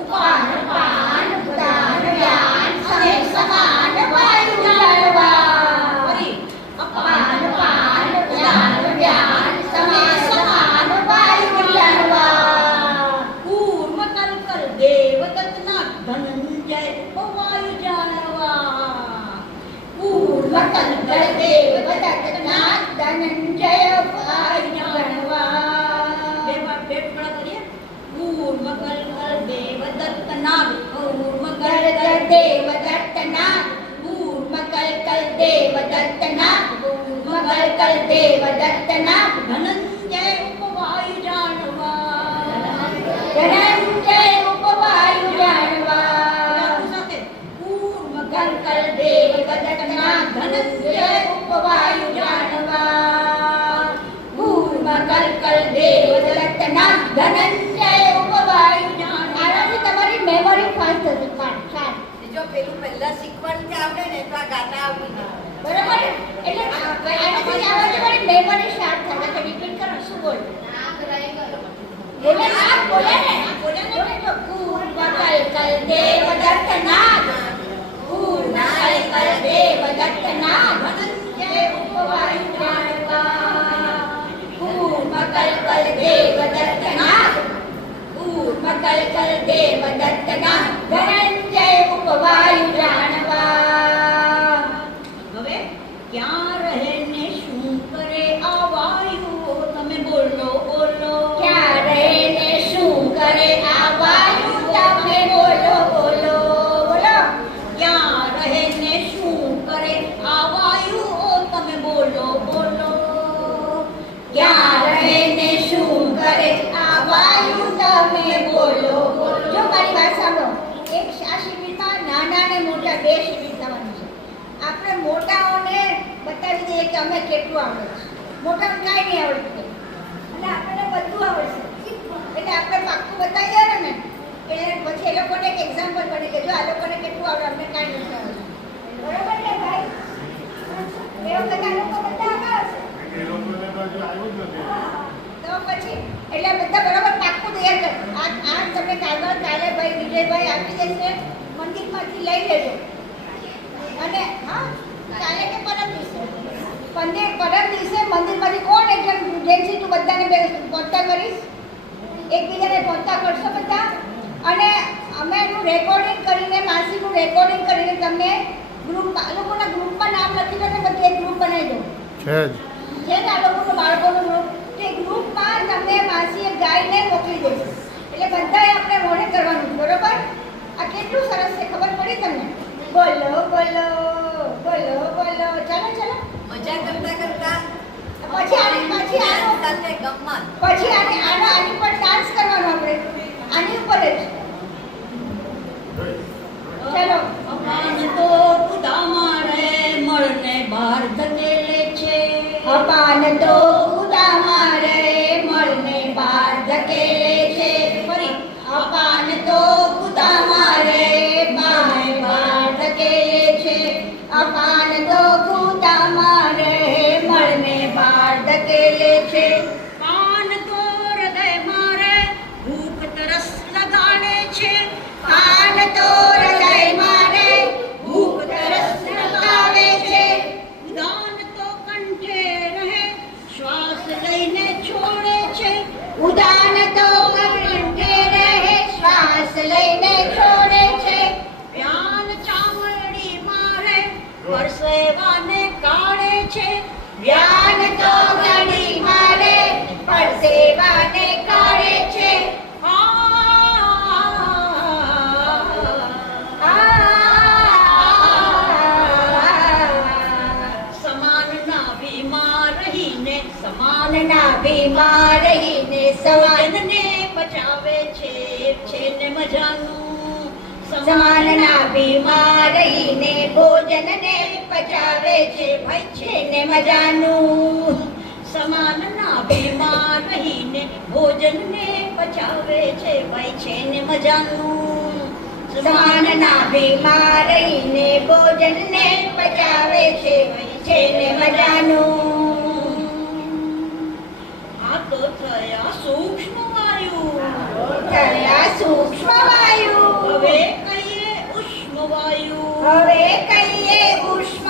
ઉપાન પાન ઉદાન વ્યાન અને સમાન વાયુ જાણવા ફરી અપાન પાન ઉદાન વ્યાન સમે સમાન વાયુ જાણવા કૂર્મ કલ્કલ દેવદત્તના ધનંજય ઉપવાયુ જાણવા પૂર્વ કંકર દેવ દત્તના ધનંજય વાયુ જાણવા બે ટુકડા કરીએ કૂર્મ કલ્કલ દેવદત્તના કૂર્મ કલકલ દેવ દત્તના પૂર્વ કલકલ દેવ દત્તના પૂર્વ કલકલ દેવ દત્તના ધનંજય ઉપવાયુ જાણવા ધનંજય ઉપવાયુ જાણવા સાથે કૂર્મ કલકલ દેવ દત્તના ધનંજય ઉપવાયુ જાણવા પૂર્વ કલકલ દેવ દત્તના ધનંજય ઉપવાયુ જાણવા આનાથી તમારી મેમરી ફાસ્ટ થશે ફાસ્ટ જો પેલું પહેલા શીખવાનું આવડે ને તો આ ગાતા આવડી જાય બરાબર એટલે આનાથી આવડે તમારી મેમરી શાર્પ થાય તો રિપીટ કરો શું બોલ બોલે ના બોલે ને બોલે ને તો પૂર્વ કલકલ દેવ દત્તના પૂર્વ કલકલ દેવ દત્તના ધનંજય ઉપવાયુ જાણવા પૂર્વ કલકલ દેવ દત્તના પૂર્વ કલકલ દેવ દત્તના ધનંજય ઉપવાયુ જાણવા હવે ક્યાં રહે ને શું કરે આ વાયુ તમે બોલો બોલો ક્યાં રહે ને શું કરે આ વાયુ તમે બોલો બોલો બોલો ક્યાં રહે ને શું કરે આ વાયુ તમે બોલો બોલો ક્યાં રહે ને શું કરે આ વાયુ તમે બોલો બોલો જો મારી વાત સાંભળો બતાવી દઈએ કે અમે કેટલું આવડે છે. મોટાને કાંઈ નહીં આવડતું અને આપણને બધું આવડશે. એટલે આપણે પાક્કું બતાવી દઈએ ને એટલે પછી એ લોકોને એક એક્ઝામ્પલ બને કે જો આ લોકોને કેટલું આવડે, અમને કાંઈ નથી આવડતું. બરોબર ને ભાઈ? એવું બધા લોકો બધા આગળ હશે. તો પછી એટલે બધા બરાબર પાક્કું તૈયાર કર. આ તમને કાગળ કાલે ભાઈ વિજયભાઈ આપી દેશે, મંદિરમાંથી લઈ લેજો. અને હા કાલે કે પરમ દિવસે મંદિરમાંથી કોણ એકદમ જેન્સી તું બધાને પહોંચતા કરીશ, એકબીજાને પહોંચતા કરશો બધા. અને અમે એનું રેકોર્ડિંગ કરીને, માસીનું રેકોર્ડિંગ કરીને તમને ગ્રુપ, આ લોકોના ગ્રુપમાં નામ લખી દો ને બધું એક ગ્રુપ બનાવી દો છે જ. છે ને આ લોકોનું બાળકોનું ગ્રુપ. તે ગ્રુપમાં તમને માસીએ ગાઈને મોકલી દેશે. એટલે બધાએ આપણે મોડે કરવાનું, બરોબર? આ કેટલું સરસ છે ખબર પડી તમને? બોલો બોલો બોલો બોલો. ચાલો ચાલો. મજા કરતા કરતા પછી આની સાથે ગમત. પછી આની પર ડાન્સ કરવાનો આપણે, આની ઉપર જ. ચાલો. અપાન તો કુદામાં રે મળને બહાર ધકેલે છે. અપાન તો ઉદામાં રે મળને બહાર ધકેલે છે. ફરી. અપાન તો ઉદામાં રે બહાર ધકેલે છે. અપાન તો ઉદામાં રે મળને બહાર ધકેલે છે. પાન તો હૃદય મારે ભૂખ તરસ લગાડે છે. પાન તો હૃદય મારે ભૂખ તરસ લગાવે છે. ઉદાન તો કંઠે રહે શ્વાસ લઈને છોડે છે. ઉદાન તો કંઠે રહે શ્વાસ લઈને છોડે છે. પ્યાન ચામડી મારે પરસેવાને કાઢે છે. વ્યાન તો ઘડી મારે પરસેવાને કાઢે છે. સમાનના બીમાર રહીને સમાનના ભીમાં રહીને સમાન સમાનને બચાવે છે ને મજાનું. સમાનના ભીમાં રહીને ભોજનને પચાવે છે ભાઈ છે ને મજાનું. સમાનના બીમાર રહીને ભોજનને પચાવે છે ભાઈ છે ને મજાનું. સમાનના ભીમાં રહીને ભોજનને પચાવે છે ને મજાનું. આ તો થયા સૂક્ષ્મ વાયુ. થયા સૂક્ષ્મ વાયુ. હવે કહીએ ઉષ્મ વાયુ. હવે કહીએ ઉષ્મ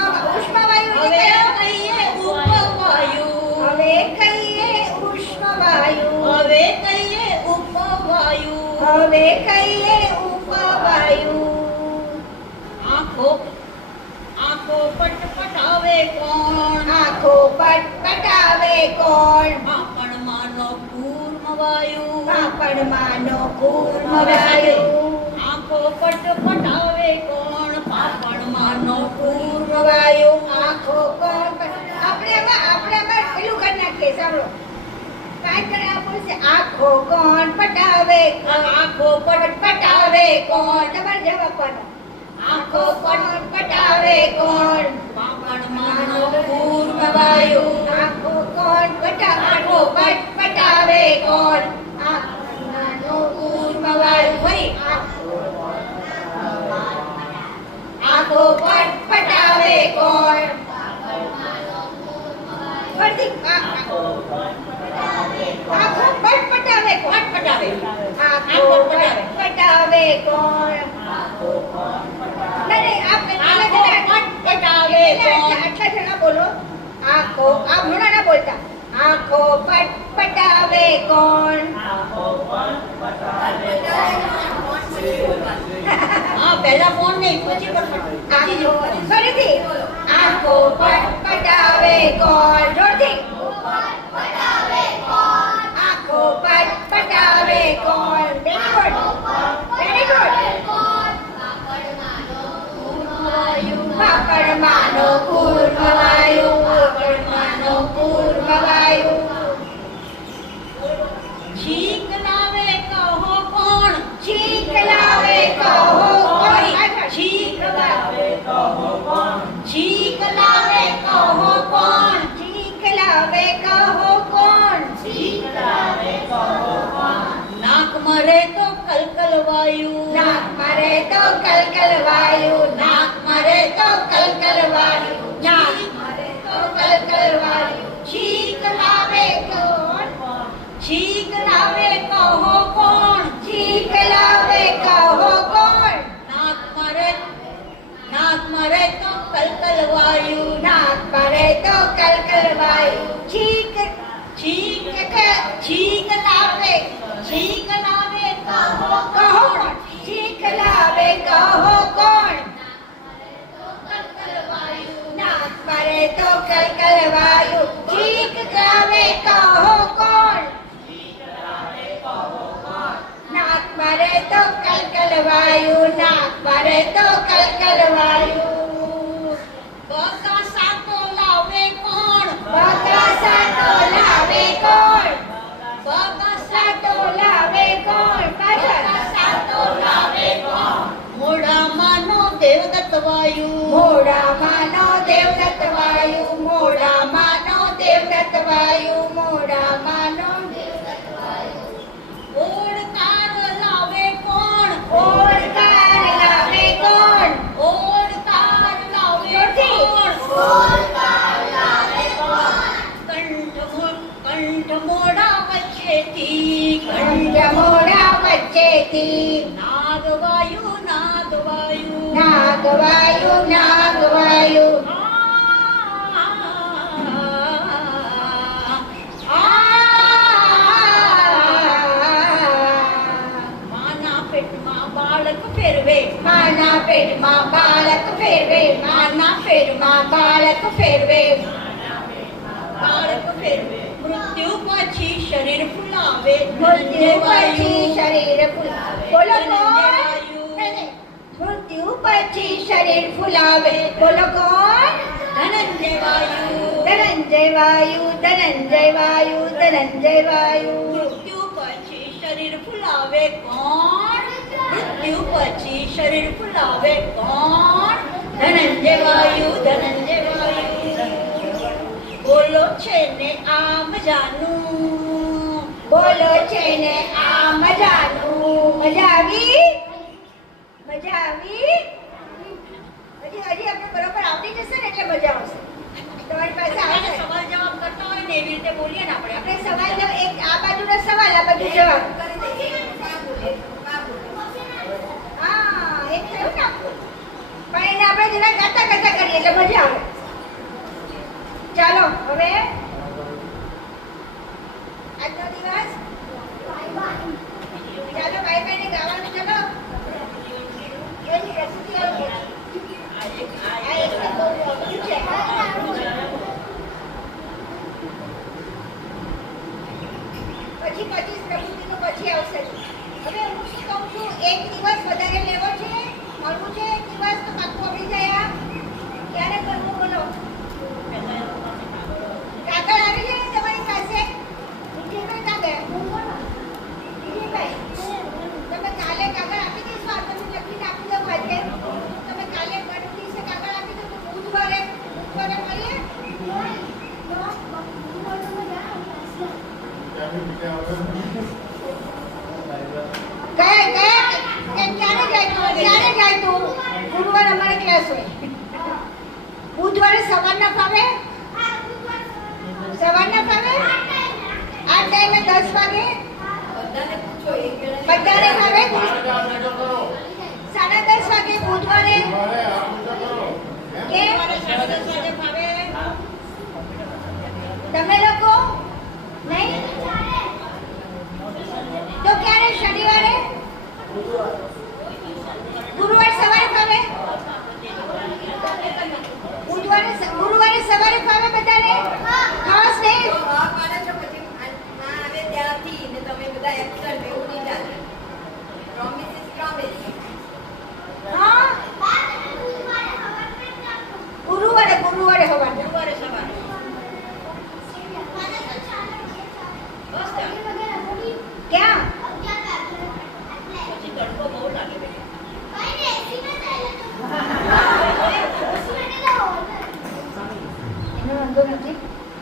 વાયુ હવે એટલે કયો? કહીએ ઉપવાયુ. હવે કહીએ ઉષ્મ વાયુ. હવે કહીએ ઉપવાયુ. હવે કહીએ ઉપવાયુ. આંખો પટપટાવે કોણ. આંખો પટપટાવે કોણ. પાપણમાંનો કૂર્મ વાયુ. પાપણમાંનો કૂર્મ વાયુ. આંખો પટપટાવે કોણ. પાપણમાંનો કૂર્મ વાયુ. આંખો કોણ આપણે આમાં પેલું કરી નાખીએ. સાંભળો કાંઈ કરે આ બોલશે આંખો કોણ પટાવે કોણ. આંખો પટાવે કોણ. તમારે જવાબ આપવાનો. આંખો કોણ પટાવે કોણ. પાપણમાંનો કૂર્મ વાયુ. આંખો કોણ પટાવે કોણ. આંખો કૂર્મ વાયુ. ફરી આંખો પટાવે કોણ. ફરીથી આંખો પટાવે કોણ. પટાવે. આંખો પટાવે કોણ. નહીં આંખો પટપટાવે કોણ. આટલા જણા બોલો. આંખો આ ઘણા ના બોલતા. આંખો પટાવે કોણ. હા પહેલા ફોન નહીં પછી આંખો ફરીથી આંખો પટાવે કોણ. જોરથી આંખો પટાવે કોણ. Very good. પાપડમાંનો કૂર્મ વાયુ. પાપડમાંનો કૂર્મ વાયુ. છીક લાવે કહો કોણ. છીક લાવે કહો કોણ. છીક લાવે કહો કોણ. કલકલ વાયુ નાક મરે તો કલકલ વાયુ નાક મરે તો કલકલ વાયુ છીક લાવે કોણ છીક લાવે કહો કોણ છીક લાવે કહો કોણ નાક મરે તો કલકલ વાયુ નાક મરે તો કલકલ વાયુ છીક છીક છીક લાવે કહો કોણ છીક લાવે કહો કોણ નાક મરે તો કલકલ વાયુ છીક લાવે કહો કોણ નાક મરે તો કલકલ વાયુ નાક મરે તો કલકલ વાયુ બકાસા તો લાવે કોણ બકાસા તો લાવે કોણ બકાસા તો લાવે કોણ બકાસા તો લાવે કોણ મોઢામાંનો દેવદત્ત વાયુ મોઢામાંનો દેવદત્ત વાયુ મોઢામાંનો દેવદત્ત વાયુ મોઢામાંનો દેવદત્ત વાયુ ઓડકાર લાવે કોણ ઓડકાર લાવે કોણ ઓડકાર લાવે કોણ ઓડકાર લાવે કોણ કંઠ મોઢા વચ્ચેથી નાગવાયુ નાગવાયુ નાગવાયુ નાગવાયુ માના પેટમાં બાળક ફેરવે માના પેટમાં બાળક ફેરવે માના પેટમાં બાળક ફેરવે બાળક ફેરવે મૃત્યુ પછી શરીર ફૂલાવે મૃત્યુ પછી શરીર ફૂલાવે બોલો કોણ મૃત્યુ પછી શરીર ફૂલાવે બોલો કોણ ધનંજય વાયુ ધનંજય વાયુ ધનંજય વાયુ ધનંજય વાયુ મૃત્યુ પછી શરીર ફૂલાવે કોણ મૃત્યુ પછી શરીર ફૂલાવે કોણ ધનંજય વાયુ ધનંજય વાયુ બોલો છે ને આ મજાનું બોલો છે ને આ મજાનું મજા આવી મજા આવી હજી આપણે બરોબર આવડી જશે ને એટલે મજા આવશે તમારી પાસે આવશે સવાલ જવાબ કરતા હોય ને એવી રીતે બોલીએ ને આપણે સવાલ જવાબ એક આ બાજુનો સવાલ આ બાજુ જવાબ હા એક થયું ને પણ એને આપણે જરા ગાતા ગાતા કરીએ એટલે મજા આવે ચાલો હવે આજનો દિવસ ચાલો ભાઈ ભાઈને ગાવાનું ચલો એની રેસીપી આવો આ એક બહુ અઘરું છે પછી પ્રવૃત્તિનું પછી આવશે હવે હું શું કહું છું એક દિવસ વધારે લેવો છે મળવું છે એક દિવસ તો પાક્કું આપી જાય ક્યારે કરવું બોલો કાગળ આવી જાય તમારી પાસે વિજયભાઈ કાગળ વિજયભાઈ તમે કાલે કાગળ આપી દઈશું આ તમે લખીને આપી દો આજે તમે કાલે પરમ દિવસે કાગળ આપી દો તો બુધવારે મળીએ ક્યારે જાય તું ગુરુવાર અમારે ક્લાસ હોય બુધવારે સવારના ફાવે સવારના ફાવે આ ટાઈમે 10 વાગે બધાને ફાવે 10:30 વાગે બુધવારે કે 10:30 વાગે ફાવે તમે લોકો નહીં તો ક્યારે શનિવારે ગુરુવારે સવારે ફાવે ગુરુવારે સવારે ફાવે બધાને ખાસ નહીં ગુરુવારે સવારે ક્યાં તડકો બહુ લાગે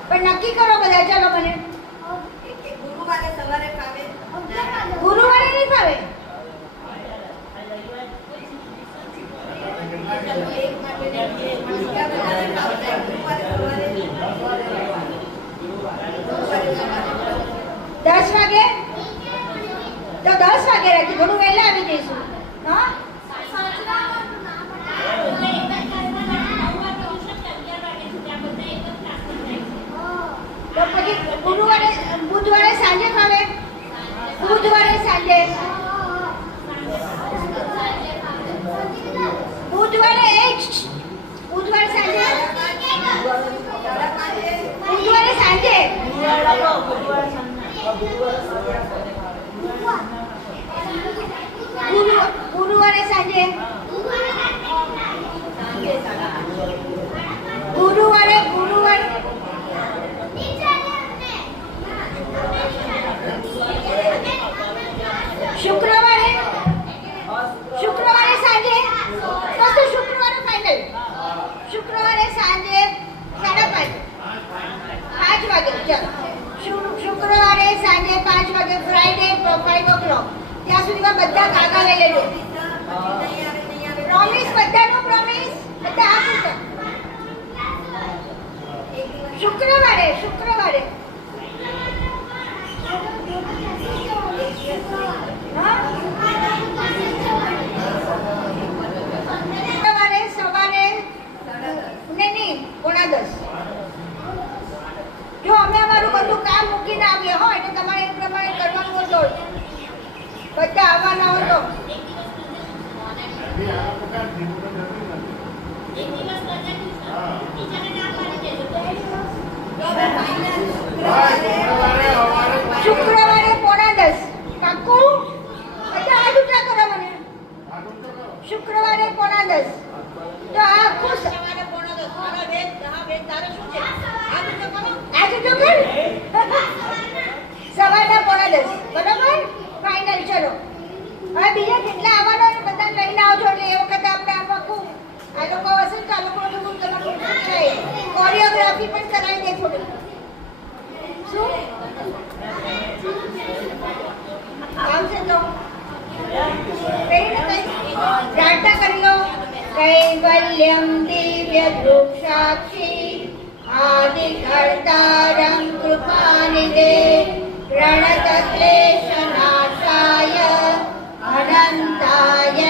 પણ નક્કી કરો બધા ચાલો મને ગુરુવારે સવારે ફાવે ગુરુવારે નહીં ફાવે એક માટે ને બીજા બધાને કામ થાય. ગુરુવારે સવારે 10 વાગે તો 10 વાગે રાખી થોડું વહેલા આવી જઈશું. હા તો પછી બુધવારે સાંજે ફાવે? બુધવારે સાંજે બુધવારે બુધવારે સાંજે બુધવારે સાંજે ગુરુવારે સાંજે ગુરુવારે શુક્રવારે સાંજે બસ તો શુક્રવારે ફાઇનલ. શુક્રવારે સાંજે 5:30 વાગે. ચાલો શુક્રવારે સાંજે 5 વાગે. Friday 5 o'clock. ત્યાં સુધીમાં બધા કાગળ લઈ લેજો. પ્રોમિસ, બધાનું પ્રોમિસ. બધા આપો. શુક્રવારે સવારે નહીં 9:30. જો અમે અમારું બધું કામ મૂકીને આવીએ હો એટલે તમારે એ પ્રમાણે કરવાનું હતો. બધા આવવાના હતો. શુક્રવારે 9:30 પાક્કું? બધા આ જુટા કરો મને. શુક્રવારે 9:30 તો આ ખુશ સવારે 9:30 મારા વેદ તારે શું છે? આ જુટો કર. સવારના 9:30 બરાબર? ફાઇનલ. ચલો હવે બીજા કેટલા આવવાના છે બધા લઈને આવજો એટલે એ વખતે આપણે આખું આ લોકો હશે તો આ લોકો કોરિયોગ્રાફી પણ કરાવી દે થોડી. શું આવશે તો પ્રાર્થના કરી લો. કૈવલ્યમ દિવ્ય દૃક્ષાક્ષી આદિ કર્તારં કૃપાનિધે પ્રણત ક્લેશ નાશાય અનંતાય